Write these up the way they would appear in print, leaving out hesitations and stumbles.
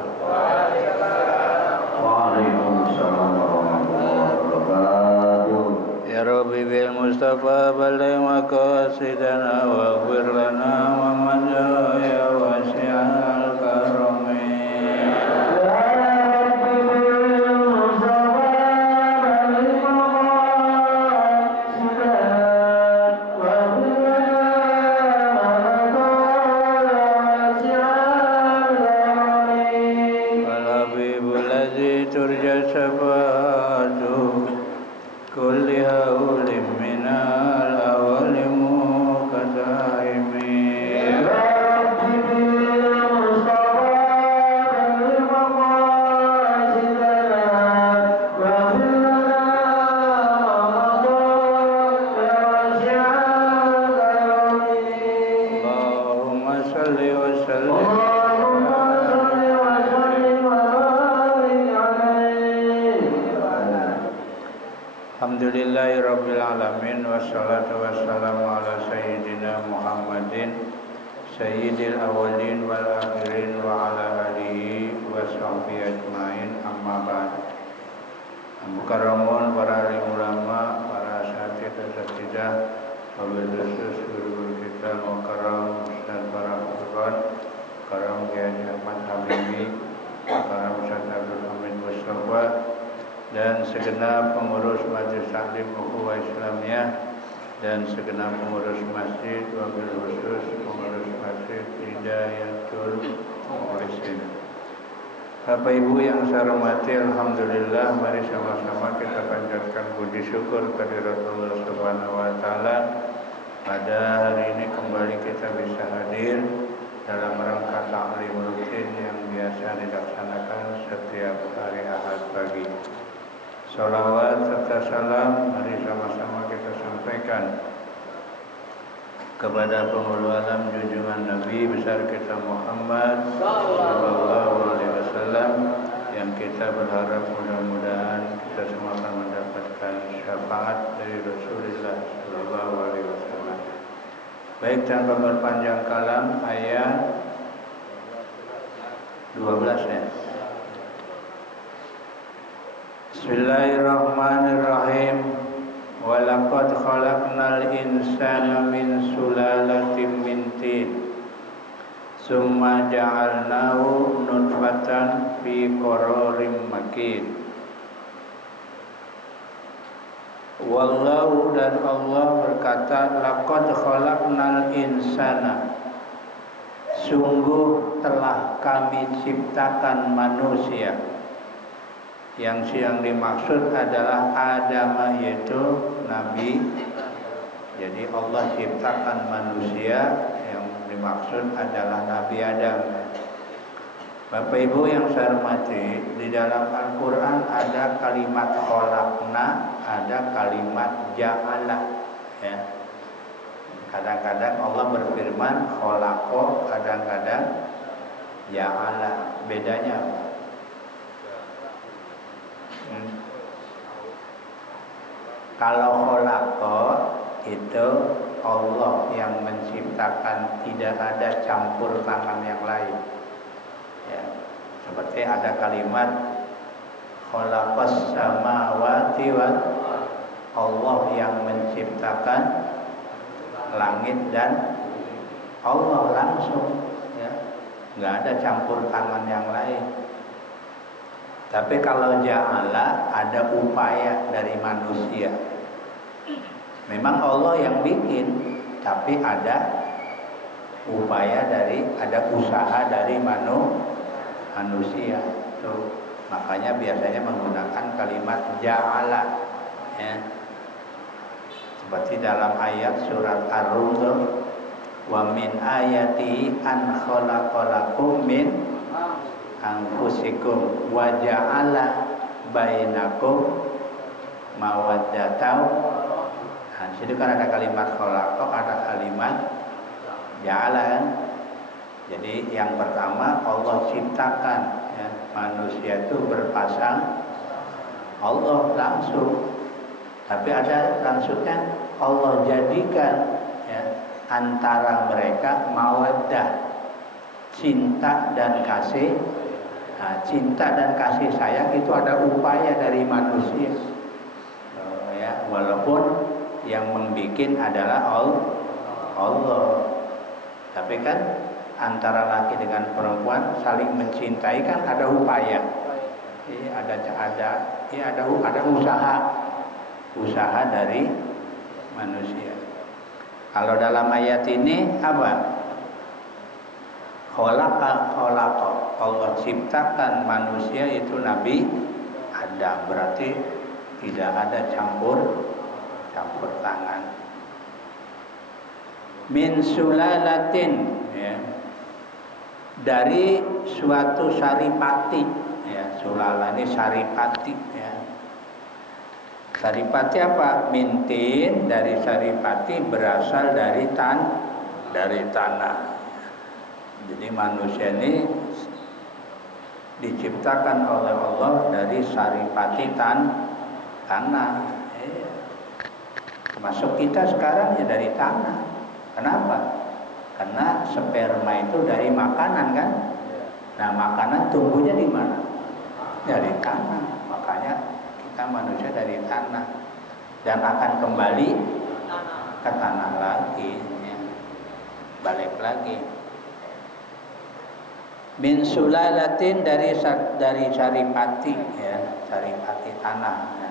wabarakatuh. Waalaikumsalam warahmatullahi wabarakatuh. Ya Rabbi bil Mustafa balligh maqasidana waghfir lana wa man ya wasi'al karami. turja syafa'atu kulli haulim minal awalimu kataimi Allahumma salli wa sallim Alhamdulillahirabbil alamin wassalatu wassalamu ala sayyidina Muhammadin sayyidil awwalin wal akhirin wa ala alihi wa sahbihi ajmain amma ba'd. Mukarramun para alim ulama, para asatidzah, wabil khusus guru kita mukarram Ustaz para hadirin, karam Kiai Ahmad Habibi, karam Ustaz Abdul Hamid Mustafa dan segenap pengurus Majelis Taklim Ukhuwah Islamiyah dan segenap pengurus masjid, wabil khusus pengurus masjid Hidayatul Mukhlisin. Bapak Ibu yang saya hormati, alhamdulillah, mari sama-sama kita panjatkan puji syukur kehadirat Allah Subhanahu wa taala. Pada hari ini kembali kita bisa hadir dalam rangka taklim rutin yang biasa dilaksanakan setiap hari Ahad pagi. Salawat serta salam mari sama-sama kita sampaikan kepada penghulu alam junjungan Nabi besar kita Muhammad sallallahu alaihi wasallam yang kita berharap mudah-mudahan kita semua akan mendapatkan syafaat dari Rasulullah sallallahu alaihi wasallam. Baik, tanpa berpanjang kalam, ayat 12 ya. Bismillahirrahmanirrahim. Walaqad khalaqnal insana min sulalatin min tin. Summa ja'alnahu nutfatan fi qararim makin. Wallahu, dan Allah berkata, laqad khalaqnal insana. Sungguh telah kami ciptakan manusia. Yang dimaksud adalah Adam, yaitu Nabi. Jadi Allah ciptakan manusia, yang dimaksud adalah Nabi Adam. Bapak Ibu yang saya hormati, di dalam Al-Quran ada kalimat khalaqna, ada kalimat ja'ala ya. Kadang-kadang Allah berfirman khalaqo, kadang-kadang ja'ala. Bedanya apa? Kalau khalaqa itu Allah yang menciptakan, tidak ada campur tangan yang lain ya. Seperti ada kalimat khalaqas samawati wal, Allah yang menciptakan langit dan Allah langsung ya, nggak ada campur tangan yang lain. Tapi kalau ja'ala ada upaya dari manusia. Memang Allah yang bikin, tapi ada upaya ada usaha dari manusia. Tuh, makanya biasanya menggunakan kalimat ja'ala ya. Seperti dalam ayat surat Ar-Rum, wa min ayati an khalaqalakum min anfusikum wa ja'ala bainakum mawaddatan. Nah, situ kan ada kalimat khalaqa, ada kalimat ja'ala kan. Jadi yang pertama Allah ciptakan ya, manusia itu berpasang, Allah langsung. Tapi ada langsungnya Allah jadikan ya, antara mereka mawaddah, cinta dan kasih Nah, cinta dan kasih sayang itu ada upaya dari manusia. Ya, walaupun yang membikin adalah Allah. Tapi kan antara laki dengan perempuan saling mencintai kan ada upaya. Ada usaha dari manusia. Kalau dalam ayat ini apa? Khalaqa Allah ciptakan manusia itu Nabi Adam, berarti tidak ada campur tangan. Min sulalatin, ya, dari suatu saripati, ya, sulala ini saripati, ya. Saripati apa? Mintin, dari saripati berasal dari tanah. Jadi manusia ini diciptakan oleh Allah dari saripati tanah. Masuk kita sekarang ya dari tanah. Kenapa? Karena sperma itu dari makanan kan. Nah, makanan tumbuhnya di mana? Dari tanah. Makanya kita manusia dari tanah dan akan kembali ke tanah lagi, ya. Balik lagi. Min sulalatin, dari saripati, ya, saripati tanah, ya.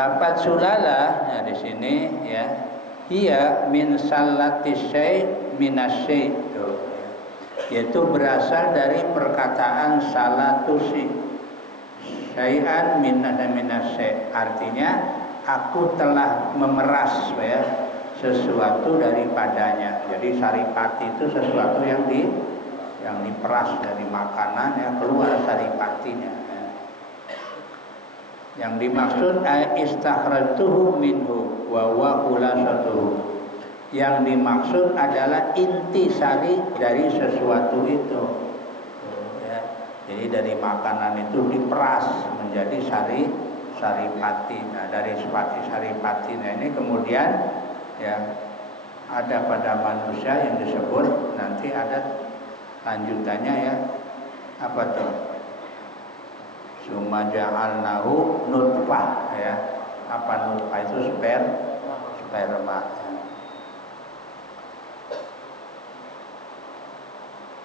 Lafaz sulala, ya, di sini, ya, ia min salati syai' minasy, yaitu berasal dari perkataan salatusi syai'an minasy, artinya aku telah memeras, ya, sesuatu daripadanya. Jadi saripati itu sesuatu yang diperas dari makanan, ya, keluar saripatinya, ya. Yang dimaksud istakhrajtuhu minhu wa huwa khulasatuhu. Yang dimaksud adalah intisari dari sesuatu itu, ya. Jadi dari makanan itu diperas menjadi saripati. Nah, dari saripati, nah, ini kemudian, ya, ada pada manusia yang disebut, nanti ada lanjutannya, ya, apa tuh? Summa ja'alnahu nutfah, ya. Apa nutfah itu? Sperma.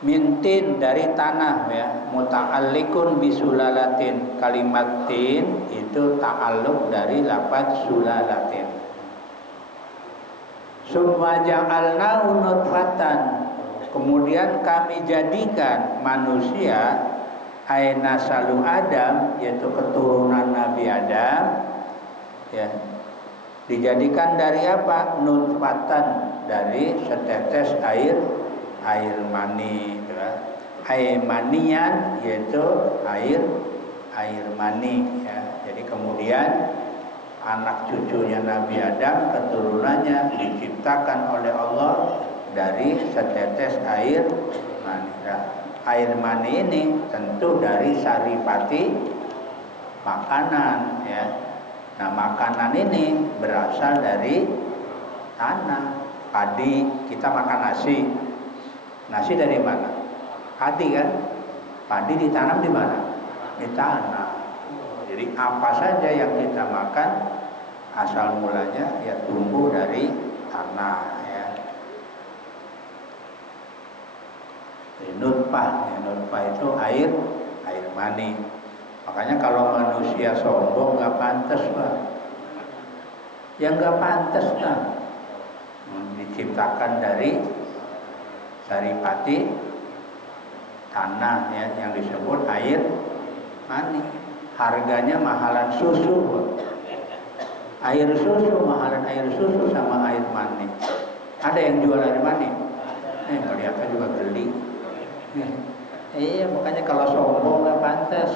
Mintin, dari tanah, ya. Muta'alliqun bisulalatin, kalimat tin itu ta'alluq dari lafaz sulalatin. Summa ja'alnahu nutfatan, kemudian kami jadikan manusia, aina salu Adam, yaitu keturunan Nabi Adam, ya, dijadikan dari apa? Nutfatan, dari setetes air mani, ya. Air manian, yaitu air mani, ya. Jadi kemudian anak cucunya Nabi Adam, keturunannya diciptakan oleh Allah dari setetes air mani. Nah, air mani ini tentu dari saripati makanan, ya. Nah, makanan ini berasal dari tanah. Padi, kita makan nasi. Nasi dari mana? Padi kan? Padi ditanam di mana? Di tanah. Jadi apa saja yang kita makan asal mulanya, ya, tumbuh dari tanah, ya. Nutfah, ya, nutfah itu air mani. Makanya kalau manusia sombong nggak pantas, Pak. Yang nggak pantas, Pak. Diciptakan dari saripati tanah, ya, yang disebut air mani. Harganya mahalan susu. Air susu, mahalan air susu sama air mani. Ada yang jual air mani? Melihatnya juga geli. Iya, makanya kalau sombong nggak pantas.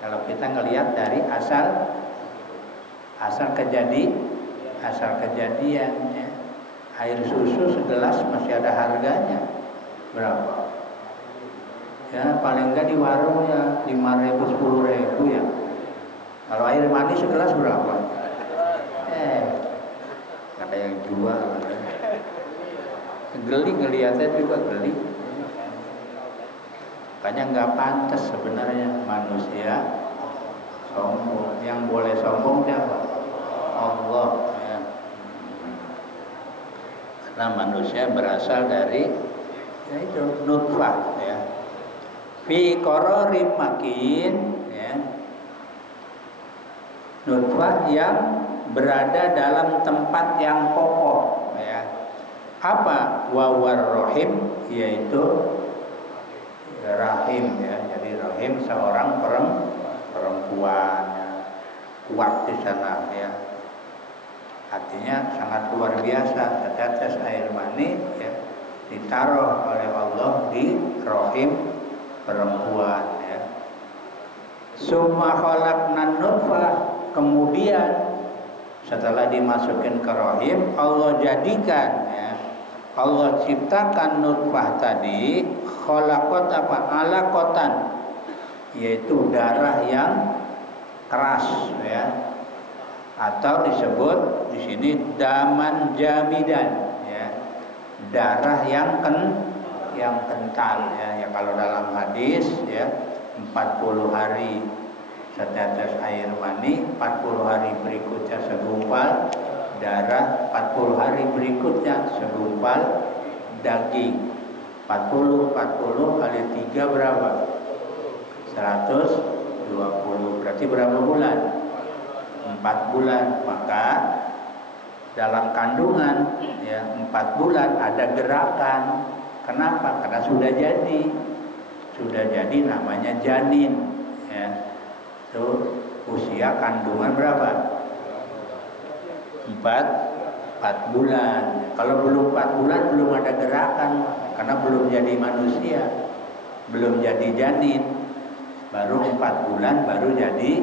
Kalau kita ngelihat dari asal kejadian, ya. Air susu segelas masih ada harganya. Berapa? Ya, paling enggak di warung, ya, 5.000, 10.000, ya. Kalau air mani segelas berapa? Ada yang jual. Geli, ngelihatnya juga geli. Makanya nggak pantas sebenarnya manusia sombong. Yang boleh sombong siapa? Allah ya. Karena manusia berasal dari itu nutfah ya. Fi qararim makin ya. Nutfah yang berada dalam tempat yang kokoh ya. Apa? Wawar rohim, yaitu rahim ya. Jadi rahim seorang perempuan ya. Kuat di sana ya. Artinya sangat luar biasa. Setetes air mani ya, ditaruh oleh Allah di rahim perempuan ya. Summa khalaqnan nutfah, kemudian setelah dimasukin ke rahim, Allah jadikan ya, Allah ciptakan nutfah tadi khalaqat apa? Alaqatan, yaitu darah yang keras ya, atau disebut di sini daman jamidan ya, darah yang kental ya. Ya kalau dalam hadis ya 40 hari setetes air mani, 40 hari berikutnya segumpal darah, 40 hari berikutnya segumpal daging. 40 kali 3 berapa? 120. Berarti berapa bulan? 4 bulan. Maka dalam kandungan ya 4 bulan ada gerakan. Kenapa? Karena sudah jadi namanya janin ya. Itu usia kandungan berapa? 4 bulan. Kalau belum 4 bulan belum ada gerakan, karena belum jadi manusia, belum jadi janin. Baru 4 bulan baru jadi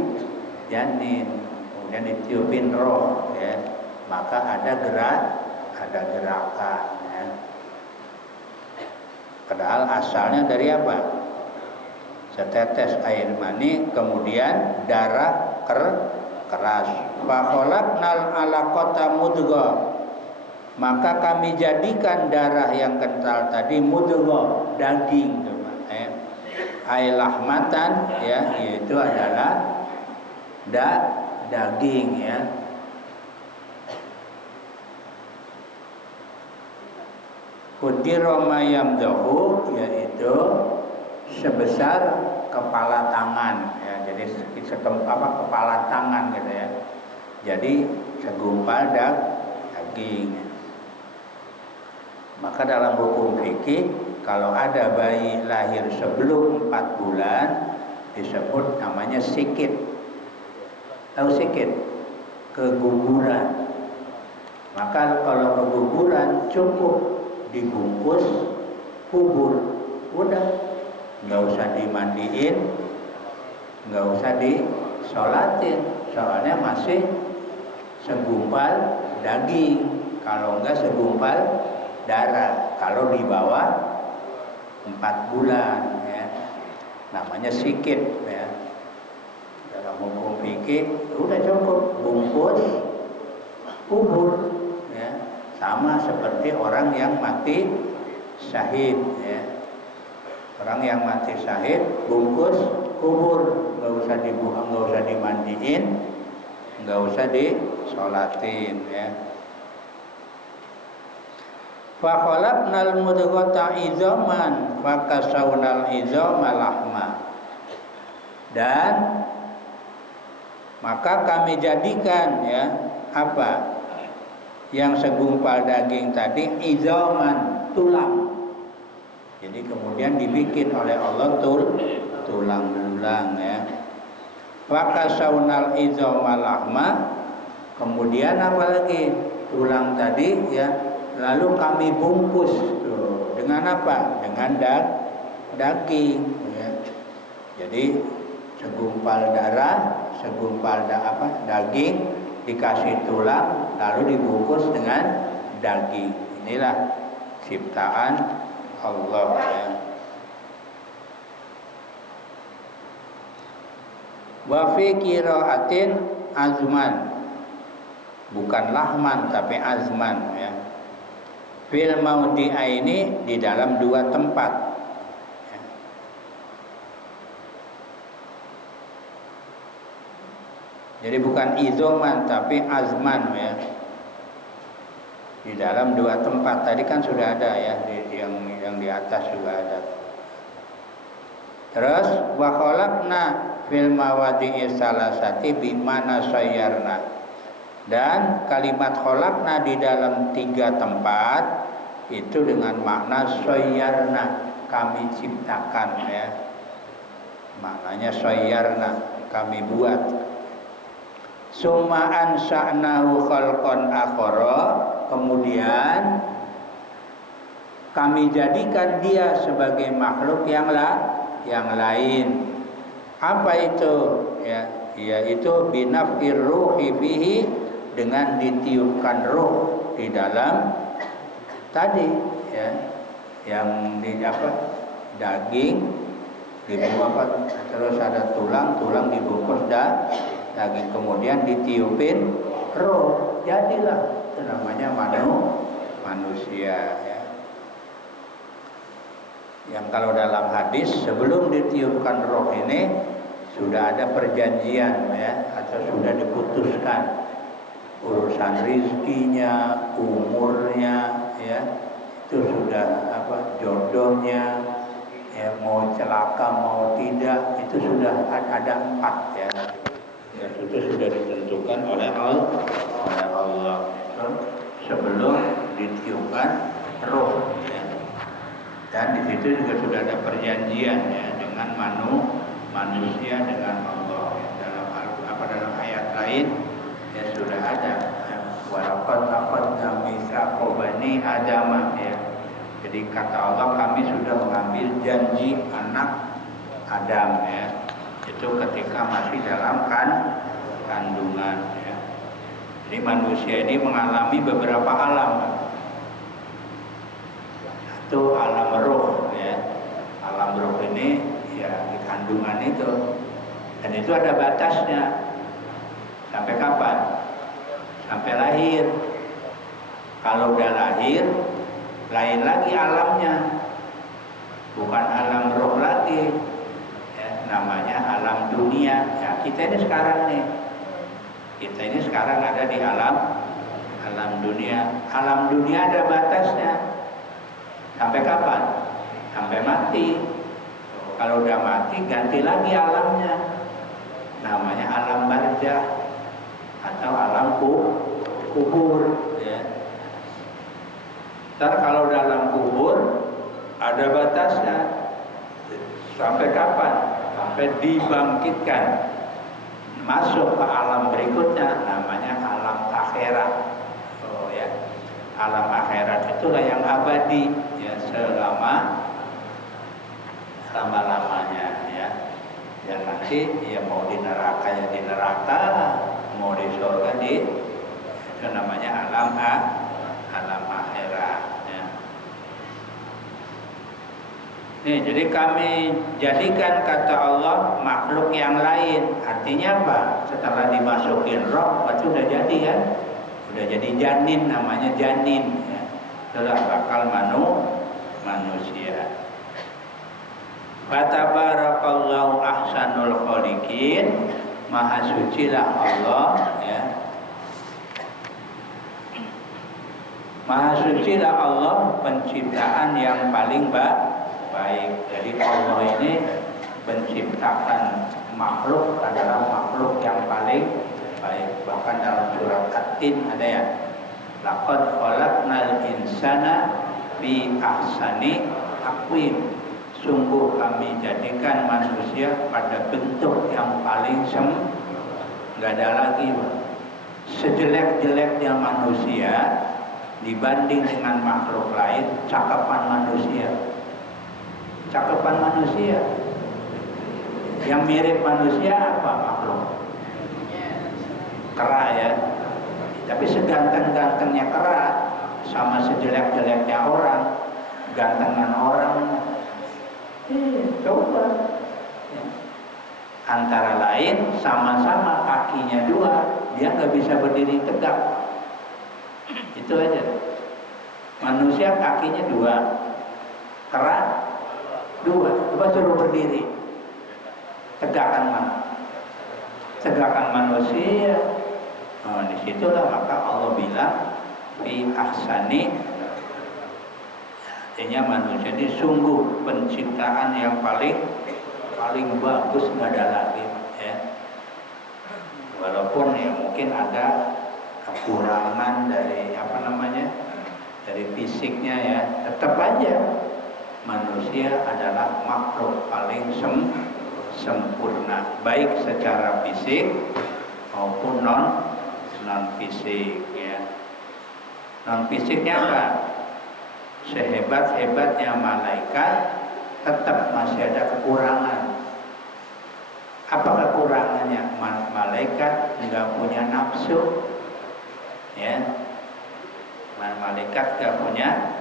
janin. Kemudian ditiupin roh ya. Maka ada gerakan ya. Padahal asalnya dari apa? Setetes air mani, kemudian darah keras. Fa khalaqnal alaqata mudghah, maka kami jadikan darah yang kental tadi mudghah, daging ya. Ailahmatan ya, yaitu adalah daging ya. Kudiro mayamdahu, yaitu sebesar kepala tangan ya. Jadi kepala tangan gitu ya. Jadi segumpal daging. Maka dalam hukum fikih, kalau ada bayi lahir sebelum 4 bulan disebut namanya sikit. Tahu sikit? Keguguran. Maka kalau keguguran cukup dibungkus kubur, udah, nggak usah dimandiin, nggak usah disolatin, soalnya masih segumpal daging, kalau enggak segumpal darah. Kalau di bawah 4 bulan ya, namanya sikit ya. Dalam hukum fikih udah cukup bungkus kubur ya. Sama seperti orang yang mati syahid ya. Orang yang mati syahid bungkus kubur, nggak usah dibuang, nggak usah dimandiin, nggak usah disolatin ya. Fa khalaqnal mudghata idzaman fa kasawnal idzama lahma, dan maka kami jadikan ya apa yang segumpal daging tadi idzaman, tulang. Jadi kemudian dibikin oleh Allah tulang-tulang ya. Fa kasawnal idzama lahma, kemudian apa lagi? Tulang tadi ya, lalu kami bungkus tuh, dengan apa? Dengan daging ya. Jadi segumpal darah, segumpal daging dikasih tulang, lalu dibungkus dengan daging. Inilah ciptaan Allah ya. Wa fi qiraatin azman, bukan lahman tapi azman ya. Fil maudi'aini, di dalam 2 tempat ya. Jadi bukan izoman tapi azman ya. Di dalam dua tempat tadi kan sudah ada ya, yang di atas juga ada. Terus wa khalaqna fil mawadi'i salasati bimana sayyarna. Dan kalimat khalaqna di dalam 3 tempat itu dengan makna sayyarna, kami ciptakan ya. Maknanya sayyarna, kami buat. Summa ansa'nahu khalqan akhara, kemudian kami jadikan dia sebagai makhluk yang lain. Apa itu? Ya, yaitu binafir ruhi fihi, dengan ditiupkan ruh di dalam tadi ya, yang di daging dibuat, terus ada tulang dibungkus daging, kemudian ditiupin roh, jadilah itu namanya manusia ya. Yang kalau dalam hadis sebelum ditiupkan roh ini sudah ada perjanjian ya, atau sudah diputuskan urusan rizkinya, umurnya ya, itu sudah jodohnya ya, mau celaka mau tidak, itu sudah ada 4 ya. Ya, itu sudah ditentukan oleh Allah sebelum ditiupkan roh ya. Dan di situ juga sudah ada perjanjian ya, dengan manusia dengan Allah ya. Dalam ayat lain ya sudah ada ya, walaqad akhadna mitsaqa bani Adam ya. Jadi kata Allah, kami sudah mengambil janji anak Adam ya. Itu ketika masih dalam kandungan ya. Jadi manusia ini mengalami beberapa alam. Satu alam roh ya. Alam roh ini ya di kandungan itu. Dan itu ada batasnya. Sampai kapan? Sampai lahir. Kalau udah lahir, lain lagi alamnya. Bukan alam roh lagi. Namanya alam dunia ya. Kita ini sekarang ada di alam dunia. Alam dunia ada batasnya. Sampai kapan? Sampai mati. Kalau udah mati ganti lagi alamnya, namanya alam barzakh atau alam kubur ya. Ntar kalau dalam kubur ada batasnya. Sampai kapan? Sampai dibangkitkan, masuk ke alam berikutnya, namanya alam akhirat. Oh ya, alam akhirat itulah yang abadi ya, selama-lamanya ya. Dan nanti ya mau di neraka ya di neraka, mau di surga itu namanya alam akhirat ya. Nih, jadi kami jadikan kata Allah makhluk yang lain. Artinya apa? Setelah dimasukin roh, itu udah jadi kan? Udah jadi janin, namanya janin ya. Itulah bakal manusia. Fatabarakallahu ahsanul khaliqin. Maha sucilah Allah ya. Maha sucilah Allah, penciptaan yang paling baik. Jadi Allah ini menciptakan makhluk adalah makhluk yang paling baik. Bahkan dalam surat At-Tin ada ya, laqad khalaqnal insana fi ahsani taqwim. Sungguh kami jadikan manusia pada bentuk yang paling nggak ada lagi. Sejelek-jeleknya manusia dibanding dengan makhluk lain, cakapan manusia. Cakapan manusia yang mirip manusia apa makhluk? Kera ya. Tapi seganteng-gantengnya kera sama sejelek-jeleknya orang, gantengan orang. Coba ya. Antara lain sama-sama kakinya 2, dia nggak bisa berdiri tegak. Itu aja. Manusia kakinya 2, kera 2, coba suruh berdiri tegakkan mana? tegakkan manusia. Disitulah maka Allah bilang fi ahsani, artinya manusia ini sungguh penciptaan yang paling bagus, nggak ada lagi ya. Walaupun ya mungkin ada kekurangan dari dari fisiknya ya, tetap aja manusia adalah makhluk paling sempurna, baik secara fisik maupun non fisik ya. Non fisiknya apa? Sehebat-hebatnya malaikat tetap masih ada kekurangan. Apa kekurangannya? Malaikat nggak punya nafsu ya. Malaikat nggak punya,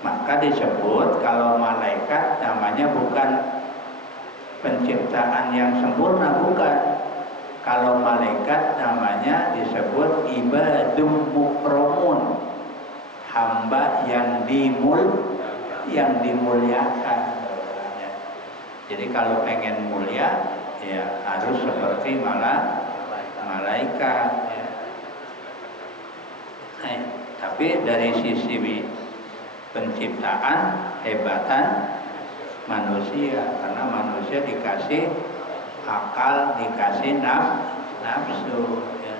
maka disebut kalau malaikat namanya bukan penciptaan yang sempurna, bukan. Kalau malaikat namanya disebut ibadum mukramun, hamba yang dimuliakan. Jadi kalau pengen mulia ya harus seperti malaikat ya. Tapi dari sisi penciptaan, hebatan manusia, karena manusia dikasih akal, dikasih nafsu ya.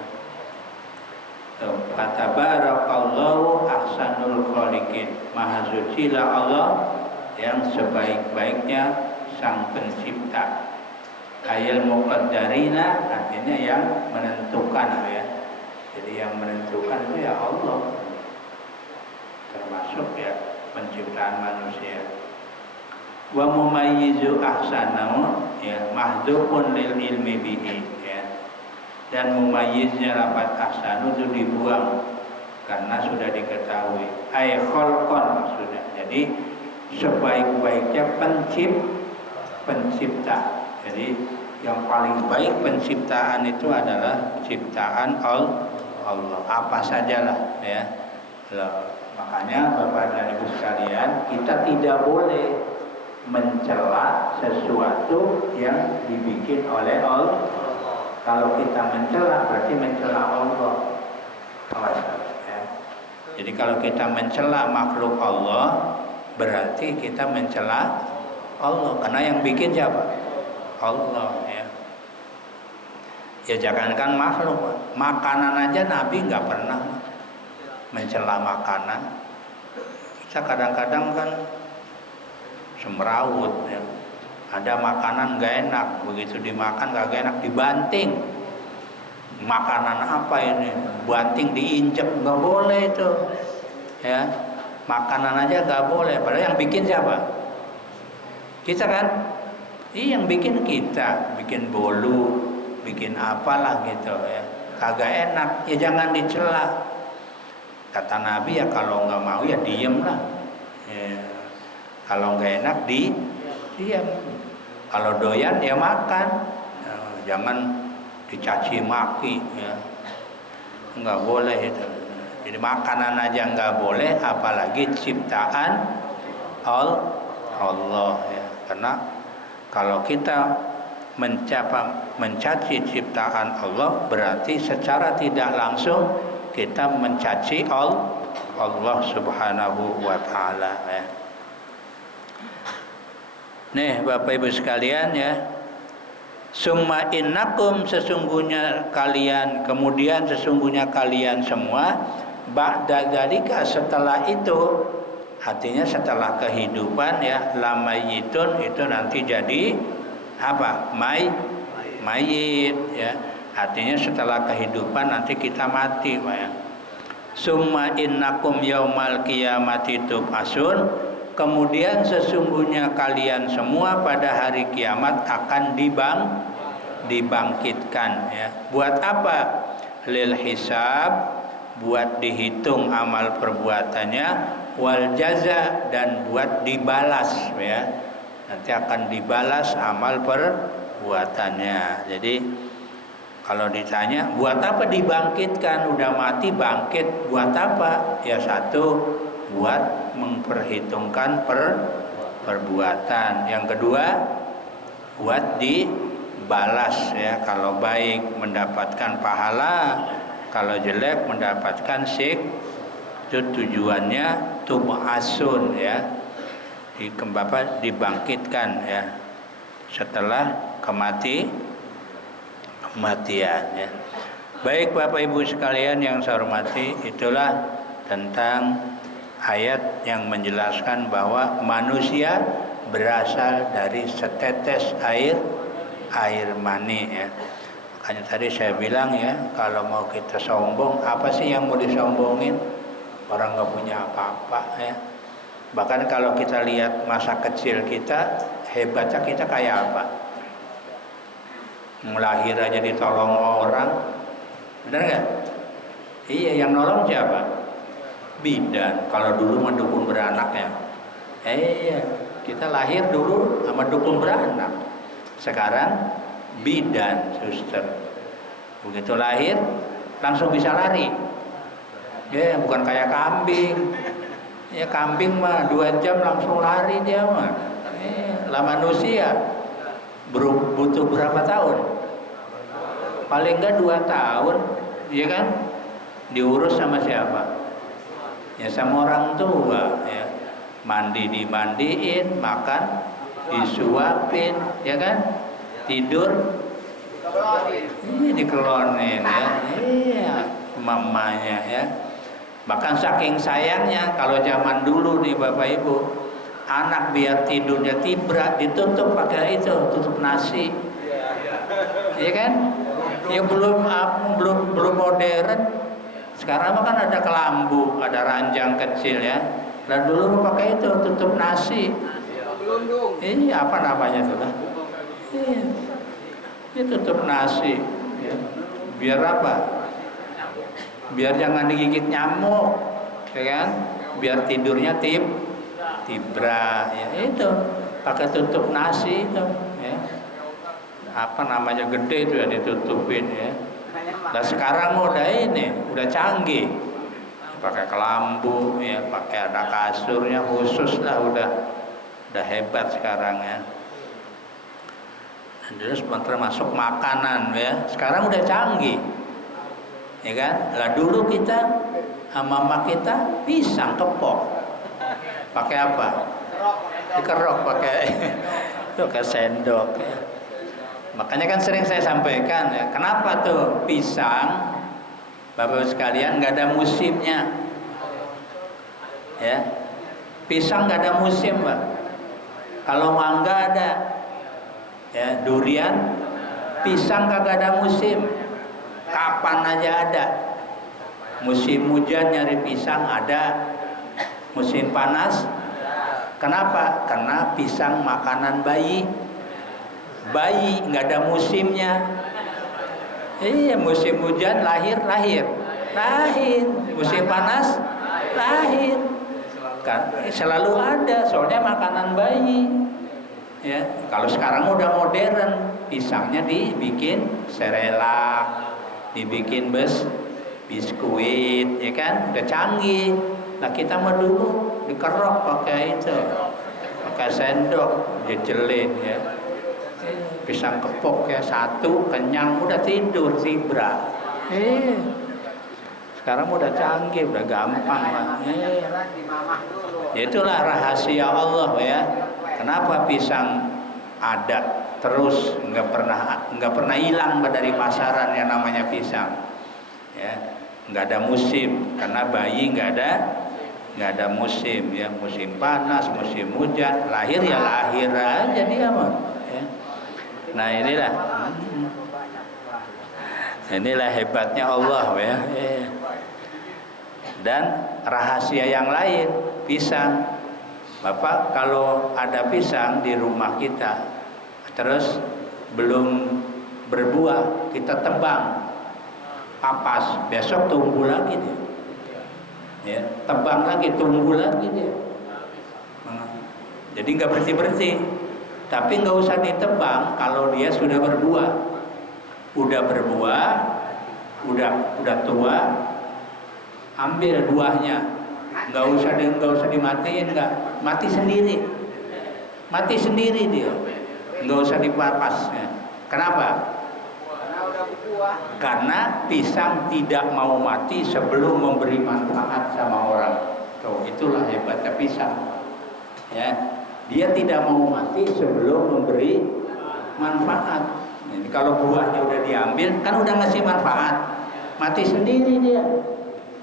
Fatabarakallahu ahsanul khaliqin, maha sucilah Allah yang sebaik-baiknya sang pencipta. Ayal muqaddarina, artinya yang menentukan ya. Jadi yang menentukan itu ya Allah, termasuk ya penciptaan manusia. Wa mumayyizu ahsanahu ya mahdhufun lil ilmi bihi ya. Dan mumayyiznya lafaz ahsanu itu dibuang karena sudah diketahui. Ay khalqan maksudnya. Jadi sebaik-baiknya pencipta. Jadi yang paling baik penciptaan itu adalah ciptaan Allah. Apa sajalah ya. Makanya Bapak dan Ibu sekalian, kita tidak boleh mencela sesuatu yang dibikin oleh Allah. Kalau kita mencela berarti mencela Allah. Ya. Jadi kalau kita mencela makhluk Allah berarti kita mencela Allah, karena yang bikin siapa? Allah ya. Ya jangankan makhluk, makanan aja Nabi nggak pernah mencela makanan. Kita kadang-kadang kan semrawut ya. Ada makanan gak enak, begitu dimakan gak enak dibanting. Makanan apa ini? Banting, diinjek, nggak boleh itu ya. Makanan aja nggak boleh, padahal yang bikin siapa? Kita kan? Iya, yang bikin kita, bikin bolu, bikin apalah gitu ya. Kagak enak, ya jangan dicela. Kata Nabi ya kalau nggak mau ya diem lah ya. Kalau nggak enak diam. Kalau doyan ya makan ya, jangan dicaci maki ya. Nggak boleh itu. Jadi makanan aja nggak boleh, apalagi ciptaan Allah ya. Karena kalau kita mencaci ciptaan Allah berarti secara tidak langsung kita mencaci Allah Subhanahu wa taala ya. Nih Bapak Ibu sekalian ya. Summa innakum, sesungguhnya kalian, kemudian sesungguhnya kalian semua, ba'da dzalika, setelah itu, artinya setelah kehidupan ya, lamayitun, itu nanti jadi apa? Mayit ya. Artinya setelah kehidupan nanti kita mati ya. Summa innakum yaumal qiyamati tub'atsun, kemudian sesungguhnya kalian semua pada hari kiamat akan dibangkitkan ya. Buat apa? Lil hisab, buat dihitung amal perbuatannya, wal jaza, dan buat dibalas ya. Nanti akan dibalas amal perbuatannya. Jadi kalau ditanya buat apa dibangkitkan, udah mati bangkit, buat apa? Ya satu, buat memperhitungkan perbuatan. Yang kedua, buat balas ya, kalau baik mendapatkan pahala, kalau jelek mendapatkan itu tujuannya tub'asun ya, dibangkitkan ya setelah kematian ya. Baik Bapak Ibu sekalian yang saya hormati, itulah tentang ayat yang menjelaskan bahwa manusia berasal dari setetes air mani ya. Makanya tadi saya bilang ya, kalau mau kita sombong, apa sih yang mau disombongin? Orang nggak punya apa-apa ya. Bahkan kalau kita lihat masa kecil kita, hebatnya kita kayak apa? Melahir aja ditolong orang, benar nggak? Iya, yang nolong siapa? Bidan. Kalau dulu mah dukun beranaknya. Iya, kita lahir dulu sama dukun beranak. Sekarang bidan, suster. Begitu lahir langsung bisa lari. Ya, bukan kayak kambing. Ya, kambing mah 2 jam langsung lari dia mah. Lah manusia butuh berapa tahun? Paling enggak 2 tahun, ya kan? Diurus sama siapa? Ya sama orang tua ya. Mandi dimandiin, makan disuapin, ya kan? Tidur ini dikelonin ya. Iya, mamanya ya. Bahkan saking sayangnya, kalau zaman dulu nih Bapak Ibu, anak biar tidurnya tibra ditutup pakai itu, tutup nasi. Iya kan? Ya belum modern. Sekarang mah kan ada kelambu, ada ranjang kecil ya. Dan dulu pakai itu, tutup nasi. Ini apa namanya tuh? Ini tutup nasi. Ya. Biar apa? Biar jangan digigit nyamuk, ya kan? Biar tidurnya tibra, ya itu. Pakai tutup nasi itu, ya. Apa namanya gede itu ya ditutupin ya. Nah sekarang udah canggih. Pakai kelambu, ya, pakai ada kasurnya khusus lah, udah hebat sekarang ya. Dan terus termasuk makanan ya. Sekarang udah canggih. Ya kan? Lah dulu kita sama mama kita pisang kepok. Pakai apa? Dikerok pakai sendok ya. Makanya kan sering saya sampaikan ya, kenapa tuh pisang Bapak sekalian nggak ada musimnya? Ya. Pisang nggak ada musim, Pak. Kalau mangga ada. Ya, durian, pisang kagak ada musim. Kapan aja ada. Musim hujan nyari pisang ada, musim panas. Kenapa? Karena pisang makanan bayi. Bayi nggak ada musimnya. Iya, musim hujan lahir. Musim panas lahir. Kan selalu ada, soalnya makanan bayi. Ya, kalau sekarang udah modern, pisangnya dibikin serelak, dibikin biskuit, ya kan, udah canggih. Nah kita mah dulu dikerok pakai itu, pakai sendok, jejelin ya. Pisang kepok ya, satu kenyang udah tidur tibra. Sekarang udah canggih, udah gampang lah. Itulah rahasia Allah ya. Kenapa pisang ada terus nggak pernah hilang dari pasaran yang namanya pisang, ya nggak ada musim karena bayi nggak ada musim ya, musim panas, musim hujan, lahir ya lahir aja dia mah. Ya. Nah inilah hebatnya Allah ya. Dan rahasia yang lain pisang. Bapak kalau ada pisang di rumah kita terus belum berbuah, kita tebang, papas, besok tumbuh lagi dia. Ya, tebang lagi, tumbuh lagi dia. Jadi nggak berhenti, tapi nggak usah ditebang kalau dia sudah berbuah. Udah berbuah, udah tua, ambil buahnya. Nggak usah dimatiin, mati sendiri dia, nggak usah dipapas ya. Kenapa? Karena pisang tidak mau mati sebelum memberi manfaat sama orang. Tuh, itulah hebatnya pisang. Ya, dia tidak mau mati sebelum memberi manfaat. Jadi kalau buahnya udah diambil, kan udah ngasih manfaat, mati sendiri dia,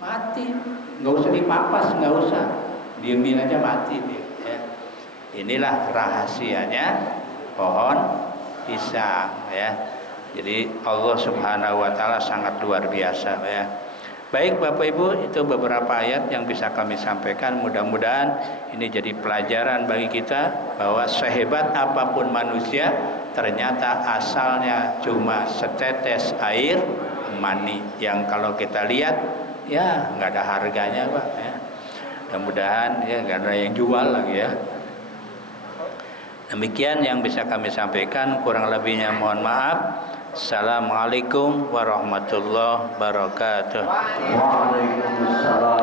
mati, nggak usah dipapas, nggak usah, diemin aja mati dia. Ya. Inilah rahasianya pohon pisang, ya. Jadi Allah Subhanahu Wa Taala sangat luar biasa, ya. Baik Bapak Ibu, itu beberapa ayat yang bisa kami sampaikan. Mudah-mudahan ini jadi pelajaran bagi kita bahwa sehebat apapun manusia, ternyata asalnya cuma setetes air mani yang kalau kita lihat ya nggak ada harganya Pak. Ya. Mudah-mudahan ya nggak ada yang jual lagi ya. Demikian yang bisa kami sampaikan, kurang lebihnya mohon maaf. Assalamualaikum warahmatullahi wabarakatuh. Waalaikumsalam